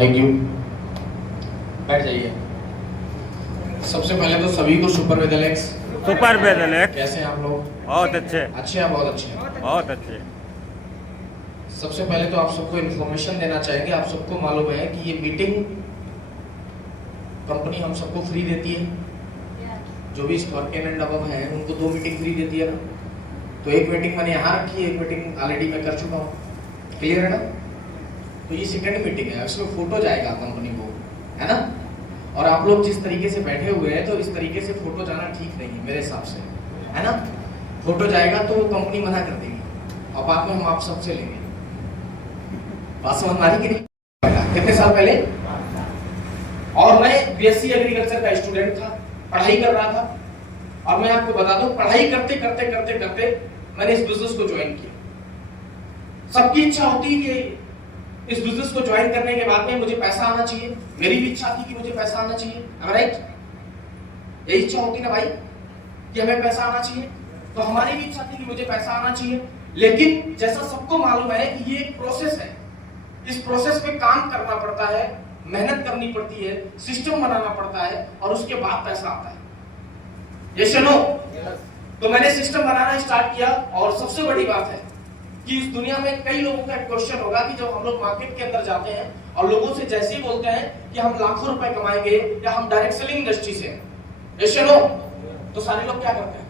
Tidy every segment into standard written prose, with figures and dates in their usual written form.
Thank you. बैठ जाइए। सबसे पहले तो सभी को super with Alex. Super with Alex. कैसे हैं आप लोग? बहुत अच्छे। अच्छे हैं, बहुत अच्छे हैं, बहुत अच्छे। सबसे पहले तो आप सबको इन्फॉर्मेशन देना चाहेंगे। आप सबको मालूम है कि ये मीटिंग कंपनी हम सबको फ्री देती है। जो भी स्कॉर्पियन एंड अबव हैं उनको 2 मीटिंग फ्री देती है ना। तो एक मीटिंग मैंने यहाँ रखी है, एक मीटिंग ऑलरेडी मैं कर चुका हूँ। क्लियर है ना? तो ये सेकंड मीटिंग है, इसमें फोटो जाएगा कंपनी को, है ना? और आप लोग जिस तरीके से बैठे हुए हैं तो इस तरीके से फोटो जाना ठीक नहीं है मेरे हिसाब से, है ना? फोटो जाएगा तो वो कंपनी मना कर देगी और बाद में हम आप सबसे लेंगे। बात समझ में आ रही कि नहीं? कितने साल पहले और मैं बीएससी एग्रीकल्चर का स्टूडेंट था, पढ़ाई कर रहा था। और मैं आपको बता दूं, पढ़ाई करते करते करते करते मैंने इस बिजनेस को ज्वाइन किया। सबकी इच्छा होती है कि इस बिजनेस को ज्वाइन करने के बाद में मुझे पैसा आना चाहिए। मेरी भी इच्छा थी कि मुझे पैसा आना चाहिए, राइट? यही इच्छा होती ना भाई कि हमें पैसा आना चाहिए। तो हमारी भी इच्छा थी कि मुझे पैसा आना चाहिए। लेकिन जैसा सबको मालूम है कि ये एक प्रोसेस है, इस प्रोसेस में काम करना पड़ता है, मेहनत करनी पड़ती है, सिस्टम बनाना पड़ता है और उसके बाद पैसा आता है। यस या नो? तो मैंने सिस्टम बनाना स्टार्ट किया। और सबसे बड़ी बात है कि इस दुनिया में कई लोगों का क्वेश्चन होगा कि जब हम लोग मार्केट के अंदर जाते हैं और लोगों से जैसे ही बोलते हैं कि हम लाखों रुपए कमाएंगे या हम डायरेक्ट सेलिंग इंडस्ट्री से, यस या नो, तो सारे लोग क्या करते हैं?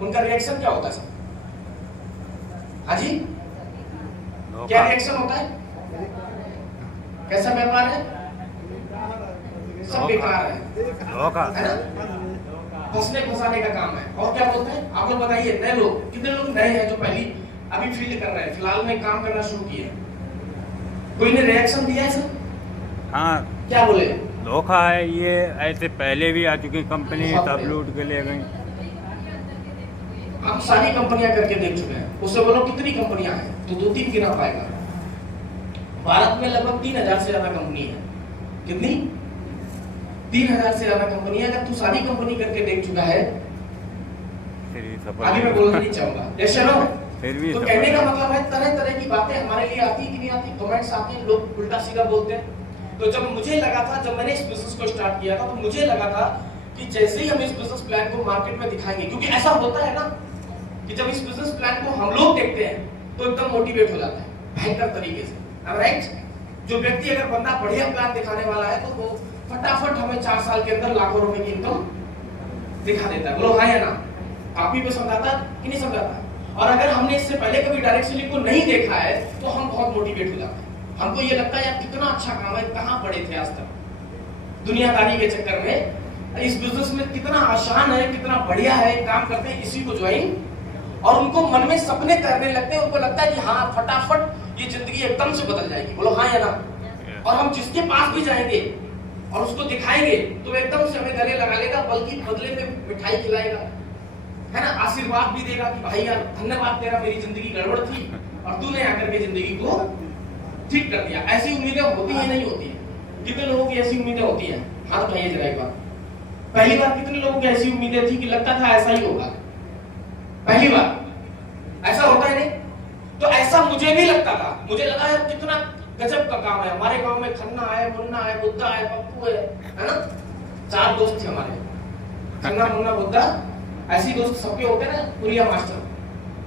उनका रिएक्शन क्या होता है सर? हाँ जी, क्या रिएक्शन होता है? कैसा व्यापार है? सब बेकार है, है ना? फंसने फंसाने का काम है। और क्या बोलते हैं आप लोग बताइए? नए लोग, कितने लोग नए हैं जो पहली अभी फील्ड कर रहे हैं, फिलहाल में काम करना शुरू किए? कोई ने रिएक्शन दिया है सर? हाँ, क्या बोले? धोखा है ये, ऐसे पहले भी आ चुकी कंपनी, सब लूट के ले गई। आप सारी कंपनियां करके देख चुके हैं। उससे बोलो कितनी कंपनियां हैं तो 2-3 गिना पाएगा। भारत में लगभग 3000 से ज्यादा कंपनी है। कितनी? 3000 से ज्यादा कंपनी है। अगर तू सारी कंपनी करके देख चुका है, आगे मैं बोलना नहीं चाहूंगा, यस या नो? तो कहने का मतलब है तरह तरह की बातें हमारे लिए आती कि नहीं आती, कमेंट्स आते हैं, लोग उल्टा सीधा बोलते हैं। तो जब मुझे लगा था, जब मैंने इस बिजनेस को स्टार्ट किया था, तो मुझे लगा था कि जैसे ही हम इस बिजनेस प्लान को मार्केट में दिखाएंगे, क्योंकि ऐसा होता है ना कि जब इस बिजनेस प्लान को हम लोग देखते हैं तो एकदम मोटिवेट हो जाता है भयंकर तरीके से, राइट? जो व्यक्ति, अगर बंदा बढ़िया प्लान दिखाने वाला है तो वो फटाफट हमें 4 साल के अंदर लाखों रुपए की इनकम दिखा देता है। बोलो हाँ या ना? आप भी समझाता कि नहीं समझाता? और अगर हमने इससे पहले कभी डायरेक्ट सेलिंग को नहीं देखा है तो हम बहुत मोटिवेट हो जाते हैं। हमको ये लगता है यार कितना अच्छा काम है, कहां पड़े थे आज तक दुनियादारी के चक्कर में। इस बिजनेस में कितना आसान है, कितना बढ़िया है, काम करते हैं, इसी को ज्वाइन। और उनको मन में सपने करने लगते हैं, उनको लगता है कि हाँ फटाफट ये जिंदगी एकदम से बदल जाएगी। बोलो हाँ या ना? और हम जिसके पास भी जाएंगे और उसको दिखाएंगे तो एकदम से हमें गले लगा लेगा, बल्कि बदले में मिठाई खिलाएगा, है ना? आशीर्वाद भी देगा कि भाई यार धन्यवाद तेरा, मेरी जिंदगी गड़बड़ थी और तूने आकर के जिंदगी को ठीक कर दिया। ऐसी उम्मीदें होती है नहीं होती है? कितने लोगों की ऐसी उम्मीदें होती हैं? हाथ उठाइए जरा एक बार। पहली बार कितने लोगों की ऐसी उम्मीदें थी कि लगता था ऐसा ही होगा? पहली बार ऐसा होता है नहीं? तो ऐसा मुझे भी लगता था। मुझे लगा यार कितना गजब का काम है। हमारे गांव में खन्ना है, मुन्ना है, बुद्धा है, पप्पू है ना? 4 दोस्त थे हमारे, खन्ना, मुन्ना, बुद्धा। ऐसी दोस्त सबके होते हैं ना, पुरिया मास्टर।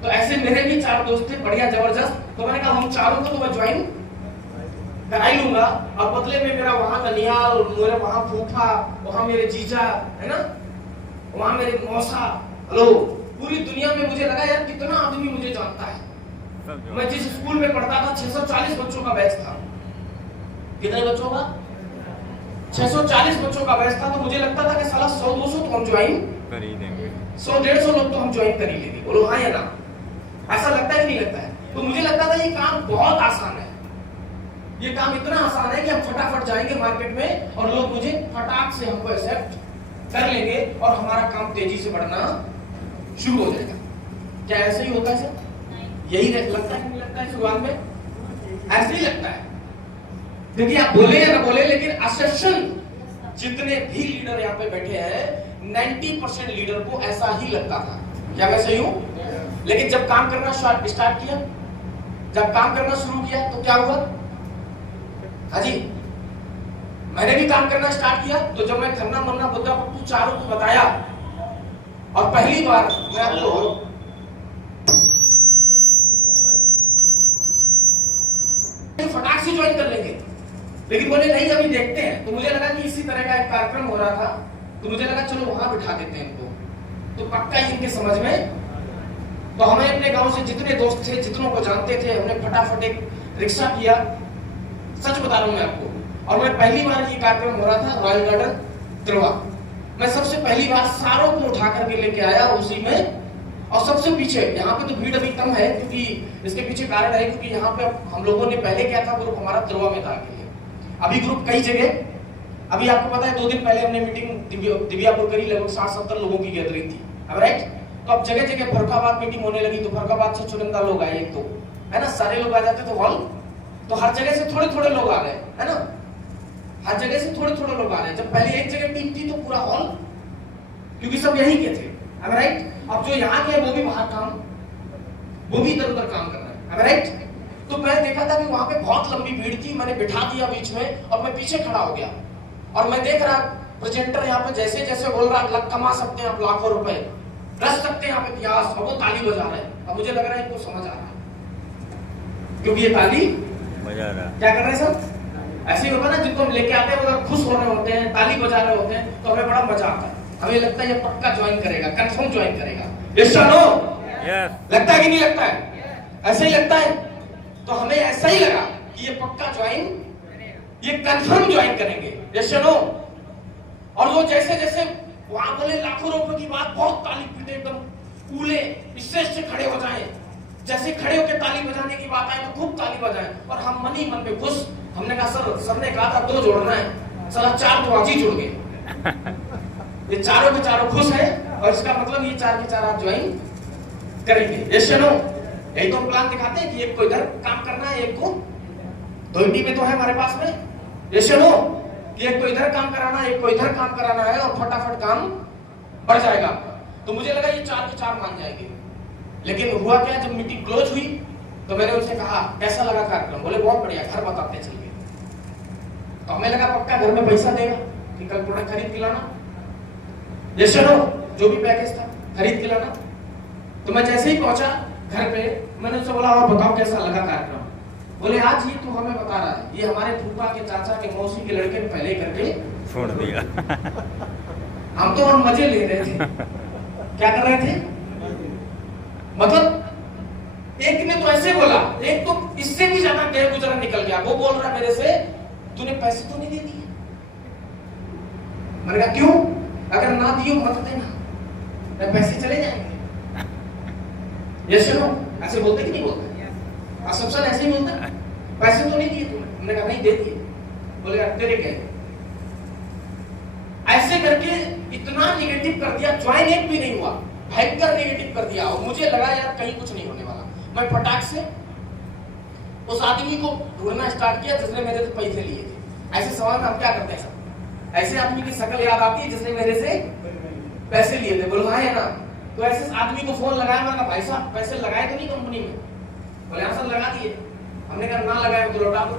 तो ऐसे मेरे भी 4 दोस्त थे, बढ़िया जबरदस्त। तो मैंने कहा हम चारों को तो मैं ज्वाइन करा ही लूंगा और बदले में मेरा वहां ननियाल, मेरे वहां फूफा, वहां मेरे जीजा, है ना, वहां मेरे मौसा, हेलो, पूरी दुनिया में मुझे लगा यार कितना आदमी मुझे जानता है। मैं जिस स्कूल में पढ़ता था 640 बच्चों का बैच था। कितने बच्चों का? 640 बच्चों का बैच था। तो मुझे लगता था कि साला 100-200 तो हम ज्वाइन कर ही देंगे, 100-150 लोग तो हम ज्वाइन कर ही लेंगे। बोलो हाँ या ना? ऐसा लगता है कि नहीं लगता है? तो मुझे लगता था ये काम बहुत आसान है, ये काम इतना आसान है कि हम फटाफट जाएंगे मार्केट में और लोग मुझे फटाक से हमको एक्सेप्ट कर लेंगे और हमारा काम तेजी से बढ़ना शुरू हो जाएगा। क्या ऐसे ही होता है सर? यही लगता है कि नहीं लगता है? शुरुआत में ऐसे ही लगता है। देखिए आप बोले या ना बोले, लेकिन असर्शन जितने भी लीडर यहाँ पे बैठे हैं 90% लीडर को ऐसा ही लगता था। क्या मैं सही हूं? लेकिन जब काम करना स्टार्ट किया, जब काम करना शुरू किया तो क्या हुआ? हाँ जी, मैंने भी काम करना स्टार्ट किया। तो जब मैं खन्ना मन्ना बुद्धा पप्पू चारों को बताया, और पहली बार मैं आपको फटाक से ज्वाइन कर लेंगे, लेकिन बोले नहीं अभी देखते हैं। तो मुझे लगा कि इसी तरह का एक कार्यक्रम हो रहा था, तो मुझे लगा चलो वहां बिठा देते हैं इनको, तो पक्का इनके समझ में। तो हमें अपने गांव से जितने दोस्त थे, जितनों को जानते थे, हमने फटाफट एक रिक्शा किया। सच बता रहा हूं मैं आपको। और मैं पहली बार ये कार्यक्रम हो रहा था रॉयल गार्डन तिरवा, मैं सबसे पहली बार सारों को उठा करके लेके आया उसी में। और सबसे पीछे, यहाँ पे तो भीड़ अभी कम है, क्योंकि इसके पीछे कारण है क्योंकि यहाँ पे हम लोगों ने पहले क्या था, ग्रुप हमारा तिरवा में था अकेले, अभी ग्रुप कई जगह। अभी आपको पता है 2 दिन पहले हमने मीटिंग दिव्यापुर करी, लगभग 60-70 लोगों की गैदरिंग थी, राइट। तो अब जगह जगह फर्रुखाबाद मीटिंग होने लगी, तो फर्रुखाबाद से चुनिंदा लोग आए, एक तो है ना, सारे लोग आ जाते तो हॉल, तो हर जगह से थोड़े थोड़े लोग आ गए, है ना, हर जगह से थोड़े थोड़े लोग आ रहे हैं। जब पहले एक जगह टीम थी तो पूरा हॉल, क्योंकि सब यही के थे, राइट। अब जो यहाँ के वो भी बाहर काम, वो भी इधर उधर काम कर रहे हैं, राइट। तो मैं देखा था कि वहां पे बहुत लंबी भीड़ थी, मैंने बिठा दिया बीच में और मैं पीछे खड़ा हो गया। और मैं देख रहा प्रेजेंटर यहाँ पे जैसे जैसे बोल रहा लग कमा सकते हैं आप लाखों रुपए, रख सकते हैं आप इतिहास, और वो ताली बजा रहे हैं। अब मुझे लग रहा है इनको समझ आ रहा है, क्योंकि ये ताली बजा रहा है। क्या कर रहे हैं सब, ऐसे ही होगा ना, जिनको हम लेके आते हैं वो खुश हो रहे होते हैं, ताली बजा रहे होते हैं, तो हमें बड़ा मजा आता है। हमें लगता है ये पक्का ज्वाइन करेगा, कंफर्म ज्वाइन करेगा। यस और नो? लगता है कि नहीं लगता है? ऐसे ही लगता है। तो हमें ऐसा ही लगा कि ये पक्का ज्वाइन, ये कंफर्म ज्वाइन करेंगे। यस और नो? और वो जैसे जैसे वहां बोले लाखों रुपए की बात, बहुत ताली पीटे, एकदम कूले इससे खड़े हो जाए, जैसे खड़े होकर ताली बजाने की बात आए तो खूब ताली बजाएं। और हम मन ही मन में खुश। हमने कहा सर ने कहा था 2 जोड़ना है, साला 4 तो आज ही जुड़ गए। ये चारों के चारों खुश है, और इसका मतलब ये 4 के 4 आप ज्वाइन करेंगे। यस या नो? यही तो हम प्लान दिखाते हैं कि एक को इधर काम करना है, एक को 2 टीमें तो है हमारे पास में। यस या नो? कि एक को इधर काम कराना है, एक को इधर काम कराना है, और फटाफट काम बढ़ जाएगा। तो मुझे लगा ये 4 के 4 मान जाएंगे। लेकिन हुआ क्या, जब मीटिंग क्लोज हुई तो मैंने उनसे कहा कैसा लगा कार्यक्रम, बोले बहुत बढ़िया, घर बताते चलिए। तो हमें लगा पक्का घर में पैसा देगा कि कल प्रोडक्ट खरीद के लाना, यस या नो? जो भी पैकेज था खरीद के लाना। तो मैं जैसे ही पहुंचा घर पे, मैंने उससे बोला और बताओ कैसा लगा कार्यक्रम। बोले आज ये तू हमें बता रहा है, ये हमारे फूफा के चाचा के मौसी के लड़के ने पहले करके छोड़ दिया। हम तो और मजे ले रहे थे। क्या कर रहे थे, मतलब एक ने तो ऐसे बोला, एक तो इससे भी ज्यादा गैर गुजरा निकल गया। वो बोल रहा मेरे से तूने पैसे तो नहीं दे दिए। मैंने कहा क्यों, अगर ना दियो मत देना, पैसे चले जाएंगे। Yes no? ऐसे बोलते कि नहीं बोलते? असम्पशन ऐसे ही बोलता है, पैसे तो नहीं दिए तुमने। हमने कहा नहीं दे दिए। बोलेगा तेरे क्या, ऐसे करके इतना निगेटिव कर दिया, ज्वाइन एक भी नहीं हुआ, भयंकर निगेटिव कर दिया। और मुझे लगा यार कहीं कुछ नहीं होने वाला। मैं फटाक से उस आदमी को ढूंढना स्टार्ट किया जिसने मेरे से पैसे लिए थे। ऐसे सवाल में हम क्या करते हैं सब, ऐसे आदमी की शक्ल याद आती है जिसने मेरे से पैसे लिए थे। बोलो हाँ है ना? तो ऐसे आदमी को फोन लगाया, मैंने कहा भाई साहब पैसे लगाए तो नहीं कंपनी में? बोले हाँ सर लगा दिए। हमने कहा ना लगाए तो लौटा दो।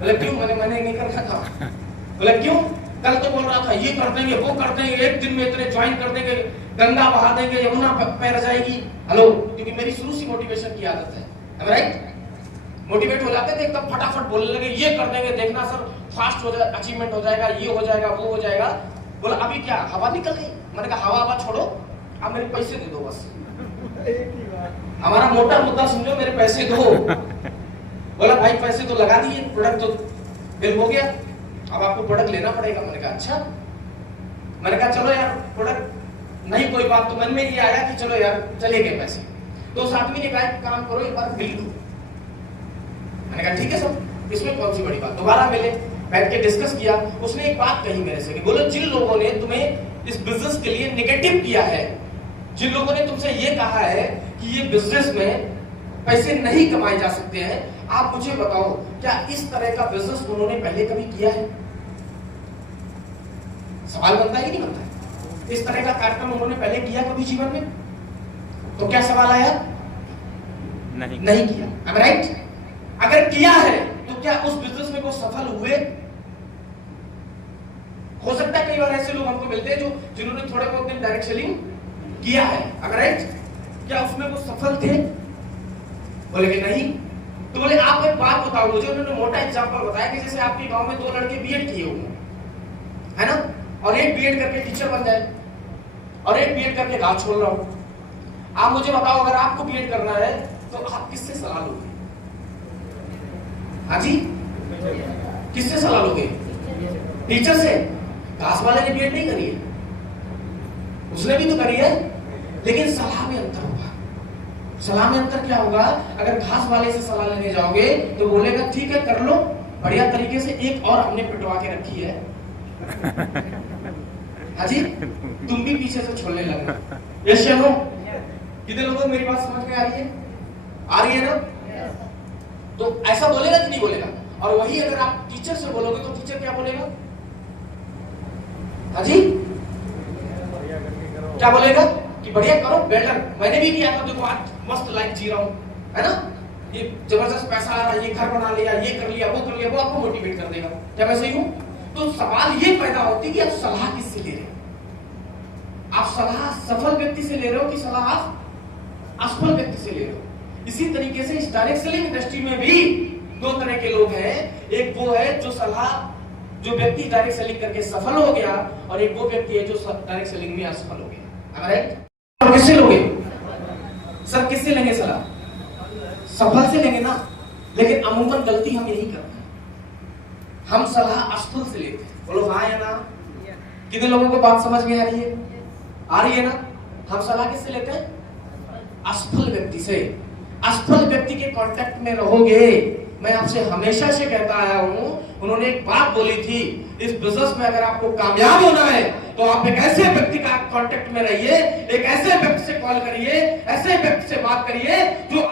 बोले क्यों? मैंने नहीं कर रखा था। बोले क्यों? कल तो बोल रहा था ये कर देंगे वो कर देंगे, एक दिन में इतने ज्वाइन कर देंगे, गंगा बहा देंगे, यमुना पैर जाएगी। हेलो, क्योंकि मेरी शुरू से मोटिवेशन की आदत है, राइट? मोटिवेट हो जाते थे एकदम फटाफट बोलने लगे ये कर देंगे, देखना सर फास्ट हो जाएगा, अचीवमेंट हो जाएगा, ये हो जाएगा वो हो जाएगा। बोला अभी क्या हवा निकल गई? मैंने कहा हवा छोड़ो, आप मेरे पैसे दे दो बस। हमारा मोटा मुद्दा समझो, मेरे पैसे दो। बोला भाई पैसे तो लगा दिए, प्रोडक्ट तो बिल हो गया, अब आपको प्रोडक्ट लेना पड़ेगा। मैंने कहा अच्छा। मैंने कहा चलो यार प्रोडक्ट नहीं कोई बात। तो मन में ये आया कि चलो यार चले गए पैसे। तो उस आदमी ने कहा काम करो एक बार बिल दो। मैंने कहा ठीक है सर, इसमें कौन सी बड़ी बात। दोबारा मिले, बैठ के डिस्कस किया। उसने एक बात कही मेरे से कि बोलो जिन लोगों ने तुम्हें इस बिजनेस के लिए नेगेटिव किया है, जिन लोगों ने तुमसे ये कहा है कि ये बिजनेस में पैसे नहीं कमाए जा सकते हैं, आप मुझे बताओ क्या इस तरह का बिजनेस उन्होंने पहले कभी किया है? सवाल बनता है कि नहीं बनता है? इस तरह का कार्यक्रम उन्होंने पहले किया कभी जीवन में? तो क्या सवाल आया? नहीं किया। राइट? अगर किया है तो क्या उस बिजनेस में वो सफल हुए? हो सकता है कई बार ऐसे लोग हमको मिलते हैं जो जिन्होंने थोड़े बहुत दिन डायरेक्ट सेलिंग किया है, अगर क्या उसमें वो सफल थे? बोले कि नहीं। तो बोले आप एक बात बताओ मुझे। उन्होंने मोटा एग्जांपल बताया कि जैसे आपके गांव में 2 लड़के बीएड किए हुए है ना, और एक बीएड करके टीचर बन जाए और एक बीएड करके गांव छोड़ रहा हूं। आप मुझे बताओ अगर आपको बीएड करना है तो आप किससे सलाह लोगे? हाँ जी, किससे सलाह लोगे? टीचर से। घास वाले ने बीएड नहीं करी है, उसने भी तो करी है, लेकिन सलाह में अंतर होगा। सलाह में अंतर क्या होगा? अगर घास वाले से सलाह लेने जाओगे तो बोलेगा ठीक है कर लो, बढ़िया तरीके से, एक और हमने पिटवा के रखी है। हाँ जी, तुम भी पीछे से छोड़ने लगे। यस या नो? कितने लोगों को मेरी बात समझ में आ रही है? आ रही है ना? तो ऐसा बोलेगा कि नहीं बोलेगा? और वही अगर आप टीचर से बोलोगे तो टीचर क्या बोलेगा? हाँ जी, क्या बोलेगा कि बढ़िया करो, बेटर, मैंने भी किया था, देखो आज मस्त लाइफ जी रहा हूं, है ना, ये जबरदस्त पैसा आ रहा है, ये घर बना लिया, ये कर लिया, वो कर लिया। वो आपको मोटिवेट कर देगा। क्या मैं सही हूं? तो सवाल ये पैदा होती है कि आप सलाह किससे ले रहे हो? आप सलाह सफल व्यक्ति से ले रहे हो कि सलाह आप असफल व्यक्ति से ले रहे हो? इसी तरीके से इस डायरेक्ट सेलिंग इंडस्ट्री में भी 2 तरह के लोग हैं। एक वो है जो व्यक्ति डायरेक्ट सेलिंग करके सफल हो गया, और एक वो व्यक्ति है जो डायरेक्ट सेलिंग में असफल हो गया। राइट? किससे लोगे सर? किससे लेंगे सलाह? सफल से लेंगे ना। लेकिन अमूमन गलती हम यही करते हैं, हम सलाह असफल से लेते हैं। बोलो हाँ या ना? कितने लोगों को बात समझ में आ रही है? आ रही है ना? हम सलाह किससे लेते हैं? असफल व्यक्ति से। असफल व्यक्ति के कांटेक्ट में रहोगे। मैं आपसे हमेशा से कहता आया हूं, उन्होंने एक बात बोली थी, इस बिजनेस में अगर आपको कामयाब होना है तो आप एक ऐसे व्यक्ति का कांटेक्ट में रहिए, एक ऐसे व्यक्ति से कॉल करिए, ऐसे व्यक्ति से बात करिए जो